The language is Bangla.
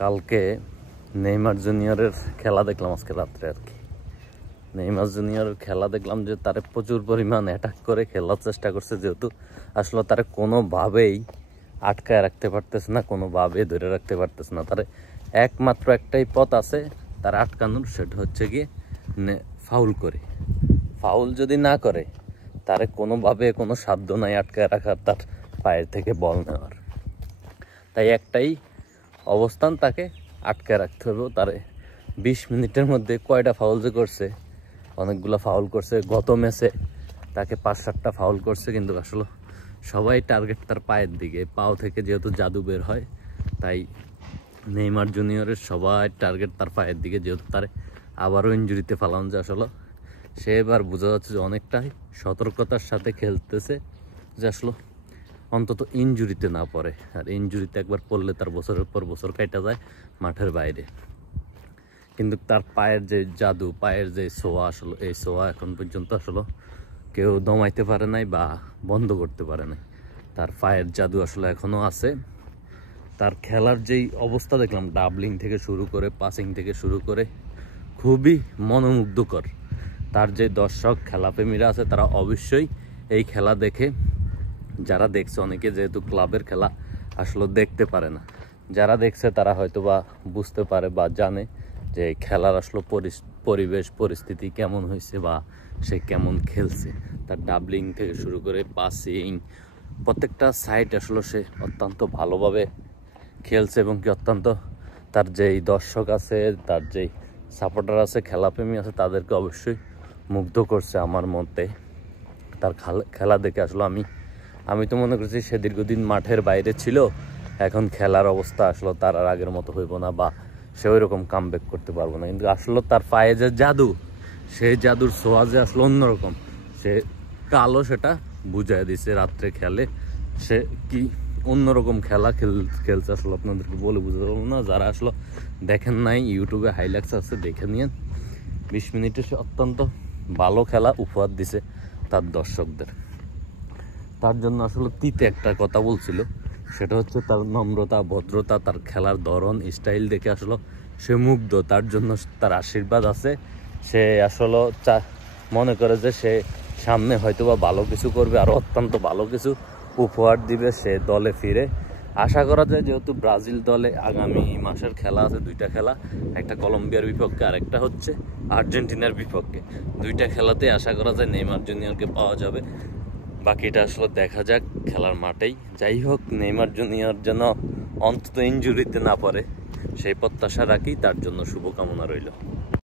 কালকে নেইমার জুনিয়রের খেলা দেখলাম আজকে রাত্রে আর কি। নেইমার জুনিয়রের খেলা দেখলাম যে তারে প্রচুর পরিমাণ অ্যাটাক করে খেলার চেষ্টা করছে, যেহেতু আসলে তারে কোনোভাবেই আটকায় রাখতে পারতেছে না, কোনোভাবে ধরে রাখতে পারতেছে না। তারে একমাত্র একটাই পথ আছে তার আটকানোর, সেটা হচ্ছে গিয়ে ফাউল করে। ফাউল যদি না করে তারে কোনোভাবে কোনো সাধ্য নাই আটকায় রাখার, তার পায়ের থেকে বল নেওয়ার। তাই একটাই অবস্থান, তাকে আটকে রাখতে হবে। তারে 20 মিনিটের মধ্যে কয়টা ফাউল যে করছে, অনেকগুলো ফাউল করছে। গত ম্যাচে তাকে 5-7টা ফাউল করছে, কিন্তু আসলে সবাই টার্গেট তার পায়ের দিকে। পাও থেকে যেহেতু জাদু বের হয়, তাই নেইমার জুনিয়রের সবাই টার্গেট তার পায়ের দিকে, যেহেতু তার আবারও ইনজুরিতে ফালানো যে আসলে সে এবার বোঝা যাচ্ছে যে অনেকটাই সতর্কতার সাথে খেলতেছে, যে আসলে অন্তত ইনজুরিতে না পড়ে। আর ইনজুরিতে একবার পড়লে তার বছরের পর বছর কাটা যায় মাঠের বাইরে। কিন্তু তার পায়ের যে জাদু, পায়ের যে ছোঁয়া, আসলে এই ছোঁয়া এখন পর্যন্ত আসলে কেউ দমাইতে পারে নাই বা বন্ধ করতে পারে নাই। তার পায়ের জাদু আসলে এখনও আছে। তার খেলার যেই অবস্থা দেখলাম, ডাবলিং থেকে শুরু করে পাসিং থেকে শুরু করে খুবই মনোমুগ্ধকর। তার যে দর্শক খেলাপ্রেমীরা আছে তারা অবশ্যই এই খেলা দেখে, যারা দেখছে, অনেকে যেহেতু ক্লাবের খেলা আসলে দেখতে পারে না, যারা দেখছে তারা হয়তো বা বুঝতে পারে বা জানে যে খেলার আসলে পরিবেশ পরিস্থিতি কেমন হয়েছে বা সে কেমন খেলছে। তার ডাবলিং থেকে শুরু করে পাসিং, প্রত্যেকটা সাইড আসলে সে অত্যন্ত ভালোভাবে খেলছে, এবং কি অত্যন্ত তার যেই দর্শক আছে, তার যেই সাপোর্টার আছে, খেলাপ্রেমী আছে, তাদেরকে অবশ্যই মুগ্ধ করছে আমার মতে। তার খেলা দেখে আসলে আমি তো মনে করছি সে দীর্ঘদিন মাঠের বাইরে ছিল, এখন খেলার অবস্থা আসলে তার আর আগের মতো হইব না, বা সে ওই রকম কামব্যাক করতে পারবো না। কিন্তু আসলে তার পায়ে যে জাদু, সেই জাদুর ছোঁয়া যে আসলে অন্যরকম, সে কালো সেটা বুঝাই দিছে। রাত্রে খেলে সে কি অন্যরকম খেলা খেলছে, আসলে আপনাদেরকে বলে বুঝতে পারবো না। যারা আসলে দেখেন নাই, ইউটিউবে হাইলাইটস আছে, দেখে নিয়েন। 20 মিনিটে সে অত্যন্ত ভালো খেলা উপহার দিছে তার দর্শকদের। তার জন্য আসলে তিতে একটা কথা বলছিল, সেটা হচ্ছে তার নম্রতা, ভদ্রতা, তার খেলার ধরন, স্টাইল দেখে আসলে সে মুগ্ধ। তার জন্য তার আশীর্বাদ আছে। সে আসলে মনে করে যে সে সামনে হয়তো বা ভালো কিছু করবে, আর অত্যন্ত ভালো কিছু উপহার দিবে সে দলে ফিরে। আশা করা যায়, যেহেতু ব্রাজিল দলে আগামী মাসের খেলা আছে, 2টা খেলা, একটা কলম্বিয়ার বিপক্ষে আর একটা হচ্ছে আর্জেন্টিনার বিপক্ষে। 2টা খেলাতে আশা করা যায় নেইমার জুনিয়রকে পাওয়া যাবে। বাকিটা আসলে দেখা যাক খেলার মাঠেই। যাই হোক, নেইমার জুনিয়র যেন অন্তত ইনজুরিতে না পড়ে সেই প্রত্যাশা রাখি, তার জন্য শুভকামনা রইল।